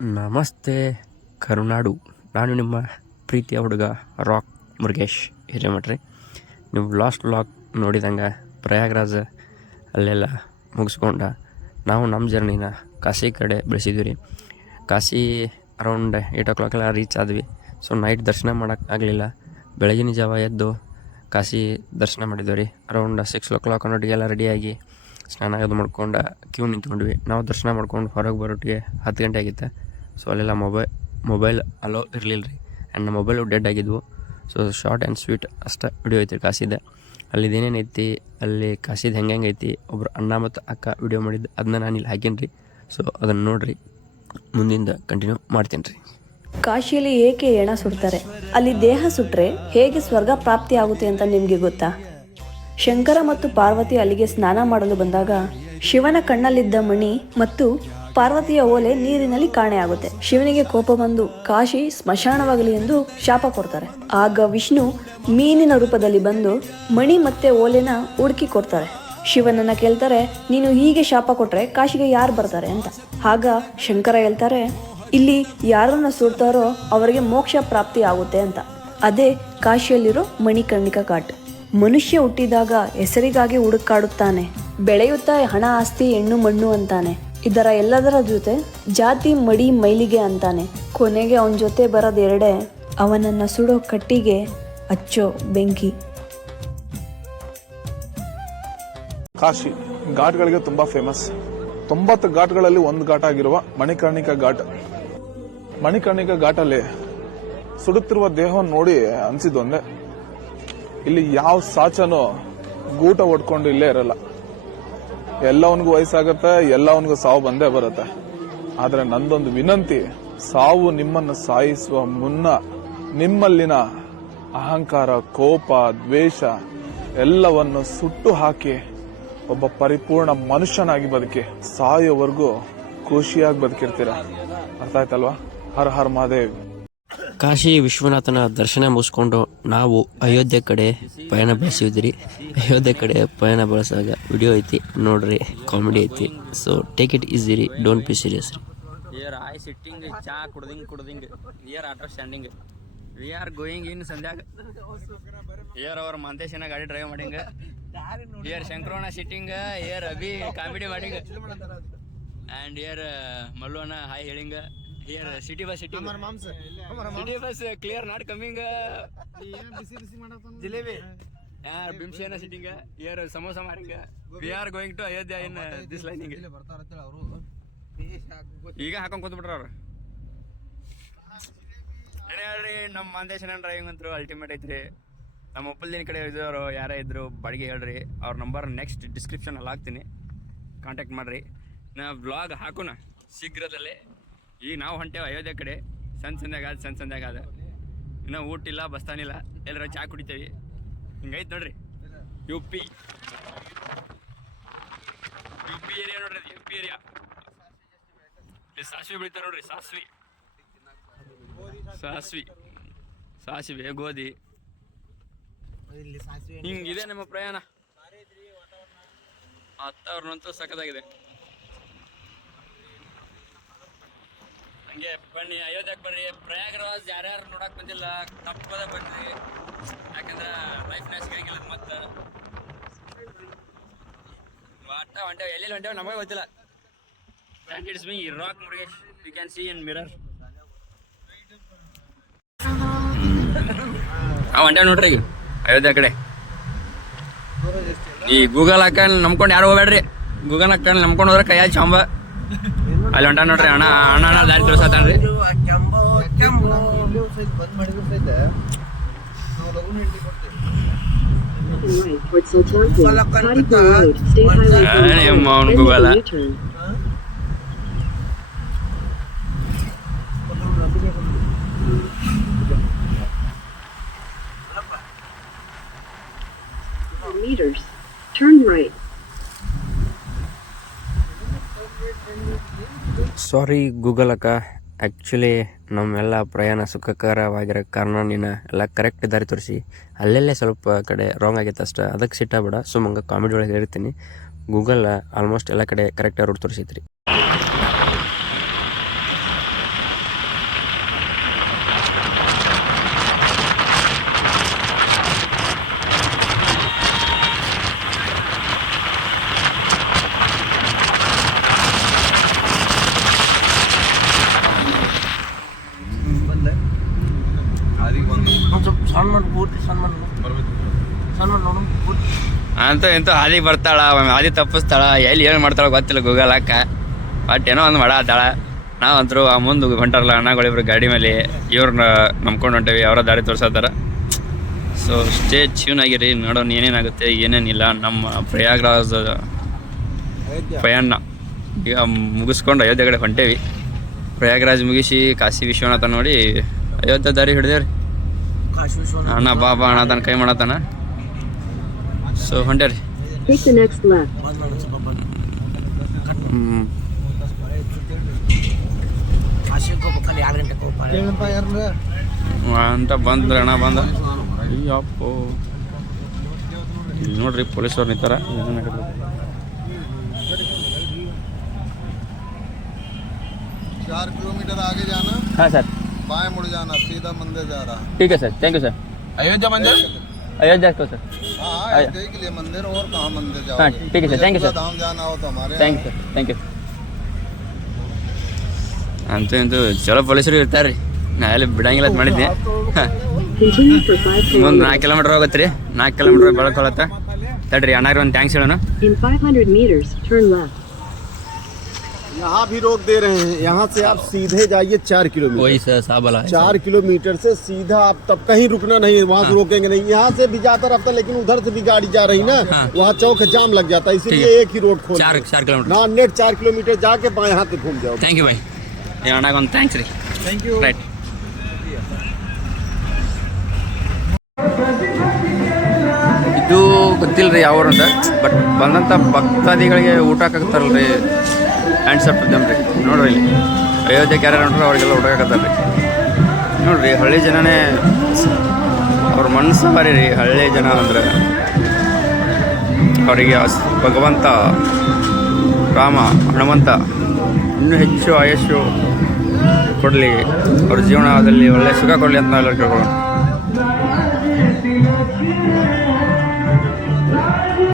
ನಮಸ್ತೆ ಕರುನಾಡು. ನಾನು ನಿಮ್ಮ ಪ್ರೀತಿಯ ಹುಡುಗ ರಾಕ್ ಮುರುಗೇಶ್ ಹಿರೇಮಠ್ರಿ. ನೀವು ಲಾಸ್ಟ್ ವ್ಲಾಗ್ ನೋಡಿದಂಗೆ ಪ್ರಯಾಗ್ರಾಜ್ ಅಲ್ಲೆಲ್ಲ ಮುಗಿಸ್ಕೊಂಡ ನಾವು ನಮ್ಮ ಜರ್ನಿನ ಕಾಶಿ ಕಡೆ ಬೆಳೆಸಿದ್ವಿ ರೀ. ಕಾಶಿ ಅರೌಂಡ್ 8 o'clock ಎಲ್ಲ ರೀಚ್ ಆದ್ವಿ. ಸೊ ನೈಟ್ ದರ್ಶನ ಮಾಡೋಕ್ಕಾಗಲಿಲ್ಲ. ಬೆಳಗಿನ ಜಾವ ಎದ್ದು ಕಾಶಿ ದರ್ಶನ ಮಾಡಿದ್ವಿ ರೀ. ಅರೌಂಡ್ 6 o'clock ಅನ್ನೋಟಿಗೆಲ್ಲ ರೆಡಿಯಾಗಿ ಸ್ನಾನ ಅದು ಮಾಡ್ಕೊಂಡು ಕ್ಯೂ ನಿಂತ್ಕೊಂಡ್ವಿ. ನಾವು ದರ್ಶನ ಮಾಡ್ಕೊಂಡು ಹೊರಗೆ ಬರೋಟಿಗೆ 10 ಗಂಟೆ ಆಗಿತ್ತು. ಸೊ ಅಲ್ಲೆಲ್ಲ ಮೊಬೈಲ್ ಅಲೋ ಇರಲಿಲ್ಲ ರೀ. ಆ್ಯಂಡ್ ನಮ್ಮ ಮೊಬೈಲು ಡೆಡ್ ಆಗಿದ್ವು. ಸೊ ಶಾರ್ಟ್ ಆ್ಯಂಡ್ ಸ್ವೀಟ್ ಅಷ್ಟೇ ವಿಡಿಯೋ ಐತಿ ಕಾಶಿದ. ಅಲ್ಲಿದು ಏನೇನು ಐತಿ, ಅಲ್ಲಿ ಕಾಶಿದು ಹೆಂಗೆ ಐತಿ, ಒಬ್ರು ಅಣ್ಣ ಮತ್ತು ಅಕ್ಕ ವಿಡಿಯೋ ಮಾಡಿದ್ದು ಅದನ್ನ ನಾನು ಇಲ್ಲಿ ಹಾಕೀನಿ ರೀ. ಸೊ ಅದನ್ನು ನೋಡಿರಿ, ಮುಂದಿಂದ ಕಂಟಿನ್ಯೂ ಮಾಡ್ತೀನಿ ರೀ. ಕಾಶಿಯಲ್ಲಿ ಏಕೆ ಎಣ ಸುಡ್ತಾರೆ, ಅಲ್ಲಿ ದೇಹ ಸುಟ್ಟರೆ ಹೇಗೆ ಸ್ವರ್ಗ ಪ್ರಾಪ್ತಿ ಆಗುತ್ತೆ ಅಂತ ನಿಮಗೆ ಗೊತ್ತಾ? ಶಂಕರ ಮತ್ತು ಪಾರ್ವತಿ ಅಲ್ಲಿಗೆ ಸ್ನಾನ ಮಾಡಲು ಬಂದಾಗ ಶಿವನ ಕಣ್ಣಲ್ಲಿದ್ದ ಮಣಿ ಮತ್ತು ಪಾರ್ವತಿಯ ಓಲೆ ನೀರಿನಲ್ಲಿ ಕಾಣೆಯಾಗುತ್ತೆ. ಶಿವನಿಗೆ ಕೋಪ ಬಂದು ಕಾಶಿ ಸ್ಮಶಾನವಾಗಲಿ ಎಂದು ಶಾಪ ಕೊಡ್ತಾರೆ. ಆಗ ವಿಷ್ಣು ಮೀನಿನ ರೂಪದಲ್ಲಿ ಬಂದು ಮಣಿ ಮತ್ತೆ ಓಲೆನ ಹುಡುಕಿ ಕೊಡ್ತಾರೆ. ಶಿವನನ್ನ ಕೇಳ್ತಾರೆ, ನೀನು ಹೀಗೆ ಶಾಪ ಕೊಟ್ರೆ ಕಾಶಿಗೆ ಯಾರು ಬರ್ತಾರೆ ಅಂತ. ಆಗ ಶಂಕರ ಹೇಳ್ತಾರೆ, ಇಲ್ಲಿ ಯಾರನ್ನ ಸುಡ್ತಾರೋ ಅವರಿಗೆ ಮೋಕ್ಷ ಪ್ರಾಪ್ತಿ ಆಗುತ್ತೆ ಅಂತ. ಅದೇ ಕಾಶಿಯಲ್ಲಿರೋ ಮಣಿಕರ್ಣಿಕಾ ಘಾಟ್. ಮನುಷ್ಯ ಹುಟ್ಟಿದಾಗ ಹೆಸರಿಗಾಗಿ ಹುಡುಕಾಡುತ್ತಾನೆ, ಬೆಳೆಯುತ್ತಾ ಹಣ ಆಸ್ತಿ ಹೆಣ್ಣು ಮಣ್ಣು ಅಂತಾನೆ. ಇದರ ಎಲ್ಲದರ ಜೊತೆ ಜಾತಿ ಮಡಿ ಮೈಲಿಗೆ ಅಂತಾನೆ. ಕೊನೆಗೆ ಅವನ ಜೊತೆ ಬರೋದೆರಡೆ, ಅವನನ್ನ ಸುಡೋ ಕಟ್ಟಿಗೆ, ಹಚ್ಚೋ ಬೆಂಕಿ. ಕಾಶಿ ಘಾಟ್ಗಳಿಗೆ ತುಂಬಾ ಫೇಮಸ್. 90 ಘಾಟ್ಗಳಲ್ಲಿ ಒಂದು ಘಾಟ್ ಆಗಿರುವ ಮಣಿಕರ್ಣಿಕಾ ಘಾಟ್. ಮಣಿಕರ್ಣಿಕಾ ಘಾಟಲ್ಲಿ ಸುಡುತ್ತಿರುವ ದೇಹವನ್ನು ನೋಡಿ ಅನ್ಸಿದ್ದು ಒಂದೇ, ಇಲ್ಲಿ ಯಾವ ಸಾಚನೂ ಗೂಟ ಹೊಡ್ಕೊಂಡು ಇಲ್ಲೇ ಇರಲ್ಲ. ಎಲ್ಲವನಿಗೂ ವಯಸ್ಸಾಗತ್ತೆ, ಎಲ್ಲವನಿಗೂ ಸಾವು ಬಂದೇ ಬರುತ್ತೆ. ಆದ್ರೆ ನಂದೊಂದು ವಿನಂತಿ, ಸಾವು ನಿಮ್ಮನ್ನು ಸಾಯಿಸುವ ಮುನ್ನ ನಿಮ್ಮಲ್ಲಿನ ಅಹಂಕಾರ, ಕೋಪ, ದ್ವೇಷ ಎಲ್ಲವನ್ನು ಸುಟ್ಟು ಹಾಕಿ ಒಬ್ಬ ಪರಿಪೂರ್ಣ ಮನುಷ್ಯನಾಗಿ ಬದುಕಿ ಸಾಯೋವರೆಗೂ ಖುಷಿಯಾಗಿ ಬದುಕಿರ್ತೀರ. ಅರ್ಥ ಆಯ್ತಲ್ವಾ? ಹರ್ ಹರ್ ಮಹಾದೇವ್. ಕಾಶಿ ವಿಶ್ವನಾಥನ ದರ್ಶನ ಮುಗಿಸ್ಕೊಂಡು ನಾವು ಅಯೋಧ್ಯೆ ಕಡೆ ಪಯಣ ಬೆಳೆಸಿದ್ರಿ. ಅಯೋಧ್ಯೆ ಕಡೆ ಪಯಣ ಬೆಳೆಸಾಗ ವಿಡಿಯೋ ಐತಿ ನೋಡ್ರಿ, ಕಾಮಿಡಿ ಐತಿ. ಸೊ ಟೇಕ್ ಇಟ್ ಈಸಿ ರೀ, ಡೋಂಟ್ ಬಿ ಸೀರಿಯಸ್ ರೀ. ಹಿಯರ್ ಐ ಸಿಟ್ಟಿಂಗ್, ಚಾ ಕುಡ್ದಿಂಗ್ here auto standing. We are going in ಸಂಧ್ಯಾಗ. ಹಿಯರ್ ಅವ್ರ ಮಂತೇಶನ ಗಾಡಿ ಡ್ರೈವ್ ಮಾಡಿಂಗ. ಹಿಯರ್ ಶಂಕರೋಣ ಸಿಟ್ಟಿಂಗ್, ಹಿಯರ್ ಅಭಿ ಕಾಮಿಡಿ ಮಾಡಿಂಗ. ಆ್ಯಂಡ್ ಹಿಯರ್ ಮಲ್ಲುವನ ಹಾಯ್ ಹೇಳಿಂಗ. Here city bus city bus clear not coming. Jalebi yaar bimshena sitting. Here samosa maringa. We are going to Ayodhya in this lining. ಈಗ ಹಾಕೊಂಡು ಕೂತ್ಬಿಟ್ರ ಅವ್ರು. ಹೇಳ್ರಿ, ನಮ್ಮ ಮಂದೇಶನ ಡ್ರೈವಿಂಗ್ ಅಂತೂ ಅಲ್ಟಿಮೇಟ್ ಐತ್ರಿ. ನಮ್ಮ ಒಪ್ಪಲ್ದಿನ ಕಡೆ ಇದ್ದವರು ಯಾರೇ ಇದ್ರು ಬಾಡಿಗೆ ಹೇಳ್ರಿ. ಅವ್ರ ನಂಬರ್ ನೆಕ್ಸ್ಟ್ ಡಿಸ್ಕ್ರಿಪ್ಷನಲ್ಲಿ ಹಾಕ್ತೀನಿ, ಕಾಂಟ್ಯಾಕ್ಟ್ ಮಾಡಿರಿ. ನಾ ವ್ಲಾಗ್ ಹಾಕೋಣ ಶೀಘ್ರದಲ್ಲೇ. ಈಗ ನಾವು ಹೊಂಟೇವೆ ಅಯೋಧ್ಯೆ ಕಡೆ. ಸಂಧ್ಯಾಗ ಅದ ಇನ್ನೂ ಊಟಿಲ್ಲ, ಬಸ್ತಾನಿಲ್ಲ, ಎಲ್ಲರ ಚಾ ಕುಡಿತೇವೆ. ಹಿಂಗೈತೆ ನೋಡ್ರಿ. ಯು ಪಿ ಏರಿಯಾ ನೋಡ್ರಿ, ಯು ಪಿ ಏರಿಯಾ. ಸಾಸಿವೆ ಬೆಳಿತಾರೆ ನೋಡ್ರಿ, ಸಾಸಿವೆ ಗೋಧಿ. ಹಿಂಗಿದೆ ನಮ್ಮ ಪ್ರಯಾಣ. ವಾತಾವರಣಂತೂ ಸಖತ್ತಾಗಿದೆ. ಹಂಗೆ ಬನ್ನಿ, ಅಯೋಧ್ಯೆಗೆ ಬರ್ರಿ. ಪ್ರಯಾಗ್ರಾಜ್ ಯಾರ್ಯಾರು ನೋಡಕ್ ಬಂದಿಲ್ಲ ತಪ್ಪದ ಬನ್ರಿ, ಯಾಕಂದ್ರೆ ಲೈಫ್ನ ಸಿಗಂಗಿಲ್ಲ. ಮತ್ತೆ ಒಟ್ಟ ಹೊಂಟೇವೆ, ಎಲ್ಲೆಲ್ಲಿ ಹೊಂಟೇವೆ ನಮಗೆ ಗೊತ್ತಿಲ್ಲ. And it's me rock Murugesh, you can see in mirror. ಹೊಂಟೇವೆ ನೋಡ್ರಿ ಈಗ ಅಯೋಧ್ಯೆ ಕಡೆ. ಈ ಗೂಗಲ್ ಹಾಕೊಂಡು ನಂಬ್ಕೊಂಡು ಯಾರು ಹೋಗ್ಬೇಡ್ರಿ. ಗೂಗಲ್ ಹಾಕೊಂಡು ನಂಬ್ಕೊಂಡು ಹೋದ್ರೆ ಕೈಯಾಗ ಚಾಂಬ. ಅಲ್ಲಿ ಹೊಂಟ ನೋಡ್ರಿ, ಅಣ್ಣ ದಾರಿ ತೋರ್ಸತ್ತಾನ್ರಿ. Google meters, turn right. Sorry Google ಅಕ್ಕ, ಆ್ಯಕ್ಚುಲಿ ನಮ್ಮೆಲ್ಲ ಪ್ರಯಾಣ ಸುಖಕರವಾಗಿರೋ ಕಾರಣ ನೀನು ಎಲ್ಲ ಕರೆಕ್ಟ್ ದಾರಿ ತೋರಿಸಿ, ಅಲ್ಲೆಲ್ಲೇ ಸ್ವಲ್ಪ ಕಡೆ ರಾಂಗ್ ಆಗೈತೆ ಅಷ್ಟೇ. ಅದಕ್ಕೆ ಸಿಟ್ಟಾಗಬೇಡ, ಸುಮ್ಮಂಗೆ ಕಾಮಿಡಿ ಒಳಗೆ ಹೇಳ್ತೀನಿ. ಗೂಗಲ್ ಆಲ್ಮೋಸ್ಟ್ ಎಲ್ಲ ಕಡೆ ಕರೆಕ್ಟಾಗಿ ರೂಟ್ ತೋರಿಸೈತ್ರಿ. ಅಂತೂ ಎಂತೂ ಹಾದಿ ಬರ್ತಾಳ ಹಾದಿ ತಪ್ಪಿಸ್ತಾಳ ಎಲ್ಲಿ ಏನು ಮಾಡ್ತಾಳ ಗೊತ್ತಿಲ್ಲ ಗೂಗಲ್ ಹಾಕ ಬಟ್ ಏನೋ ಒಂದು ಮಾಡತ್ತಾಳ. ನಾವಂತರೂ ಆ ಮುಂದೆ ಹೊಂಟಾರಲ್ಲ ಅಣ್ಣಗಳಿಬ್ರು ಗಾಡಿ ಮೇಲೆ ಇವ್ರನ್ನ ನಂಬ್ಕೊಂಡು ಹೊಂಟೇವಿ, ಅವರ ದಾರಿ ತೋರ್ಸತ್ತಾರ. ಸೊ ಸ್ಟೇ ಟ್ಯೂನ್ ಆಗಿರಿ, ನೋಡೋಣ ಏನೇನಾಗುತ್ತೆ ಏನೇನಿಲ್ಲ. ನಮ್ಮ ಪ್ರಯಾಗ್ರಾಜ್ ಪಯಣ ಈಗ ಮುಗಿಸ್ಕೊಂಡು ಅಯೋಧ್ಯೆ ಕಡೆ ಹೊಂಟೇವಿ. ಪ್ರಯಾಗ್ರಾಜ್ ಮುಗಿಸಿ ಕಾಶಿ ವಿಶ್ವನಾಥ ನೋಡಿ ಅಯೋಧ್ಯೆ ದಾರಿ ಹಿಡ್ದೇವ್ರಿ. ಅಣ್ಣ ಬಾಬಾ ಅಣ್ಣ ತನ್ನ ಕೈ ಮಾಡತ್ತಾನ. So ಹೊಂಟೇರಿ. Take the next left. ಅಂತ ಬಂದ್ರೆ ಅಣ್ಣ ಬಂದ. ಅಯ್ಯಪ್ಪೋ ಇಲ್ಲಿ ನೋಡ್ರಿ ಪೊಲೀಸವ್ರು ನಿಂತಾರ. ಏನೇನಾಗುತ್ತೆ 4 किलोमीटर आगे जाना, ಹಾಂ ಸರ್, बाएं मुड़ जाना, सीधा मंदिर जा रहा है। ठीक है sir, thank you sir. Ayodhya ಮಂದಿರ अयोध्या को सर. हाँ अयोध्या के लिए मंदिर, और कहाँ मंदिर जाओ? हाँ ठीक है सर, थैंक यू सर, धाम जाना हो तो हमारे thank you sir, thank you. ಅಂತೂ ಇಂತೂ ಚಲೋ ಪೊಲೀಸರು ಇರ್ತಾರೆ ರೀ. ನಾ ಎಲ್ಲಿ ಬಿಡಂಗಿಲ್ಲ ಅಂತ ಮಾಡಿದ್ದೆ. Continue for 5 ಮುಂದೆ kilometers. 4 ಕಿಲೋಮೀಟ್ರ್ ಹೋಗತ್ತೆ ರೀ. 4 ಕಿಲೋಮೀಟ್ರ್ ಬೆಳಕೊಳತ್ತ ತಡ್ರಿ ಅಣ್ಣಾಗ್ರಿ ಒಂದು ಥ್ಯಾಂಕ್ಸ್ ಹೇಳೋಣ. In 500 meters, turn left. यहाँ भी रोक दे रहे हैं। यहाँ से आप सीधे जाइए 4 किलोमीटर। वही सर साबला 4 किलोमीटर से सीधा आप तब कहीं रुकना नहीं, वहाँ से रोकेंगे नहीं। यहाँ से भी जाता रहता, लेकिन उधर से भी गाड़ी जा रही ना, वहाँ चौक जाम लग जाता है, इसीलिए एक ही रोड खोल 4 किलोमीटर. ना नेट 4 किलोमीटर जाके बाएं हाथ घूम जाओ। Thank you bye. ಅಣ್ಣಾಗ ಒಂದು ಥ್ಯಾಂಕ್ಸ್ ರೀ. Thank you. ರೈಟ್. ಇದು ಗೊತ್ತಿಲ್ಲ ರೀ ಯಾವ ಅಂತ, ಬಟ್ ಬಂದಂಥ ಭಕ್ತಾದಿಗಳಿಗೆ ಊಟ ಹಾಕತ್ತಾರಲ್ಲ ರೀ, ಹ್ಯಾಂಡ್ಸ್ ಅಪ್ ಟು ದೆಮ್ ರೀ. ನೋಡ್ರಿ ಇಲ್ಲಿ ಅಯೋಧ್ಯೆಗೆ ಯಾರು ನೋಡ್ರಿ ಅವ್ರಿಗೆಲ್ಲ ಊಟ ಹಾಕತ್ತಾರ ರೀ. ನೋಡ್ರಿ ಹಳ್ಳಿ ಜನನೇ ಅವ್ರ ಮನಸ್ಸು ಬಾರಿ ರೀ. ಹಳ್ಳಿ ಜನ ಅಂದ್ರೆ ಅವರಿಗೆ ಭಗವಂತ ರಾಮ ಹನುಮಂತ ಇನ್ನೂ ಹೆಚ್ಚು ಆಯಸ್ಸು ಕೊಡಲಿ, ಅವ್ರ ಜೀವನದಲ್ಲಿ ಒಳ್ಳೆಯ ಸುಖ ಕೊಡಲಿ ಅಂತ ನಾವು ಎಲ್ಲರೂ ಕೇಳ್ಕೊಳ್ಳೋಣ.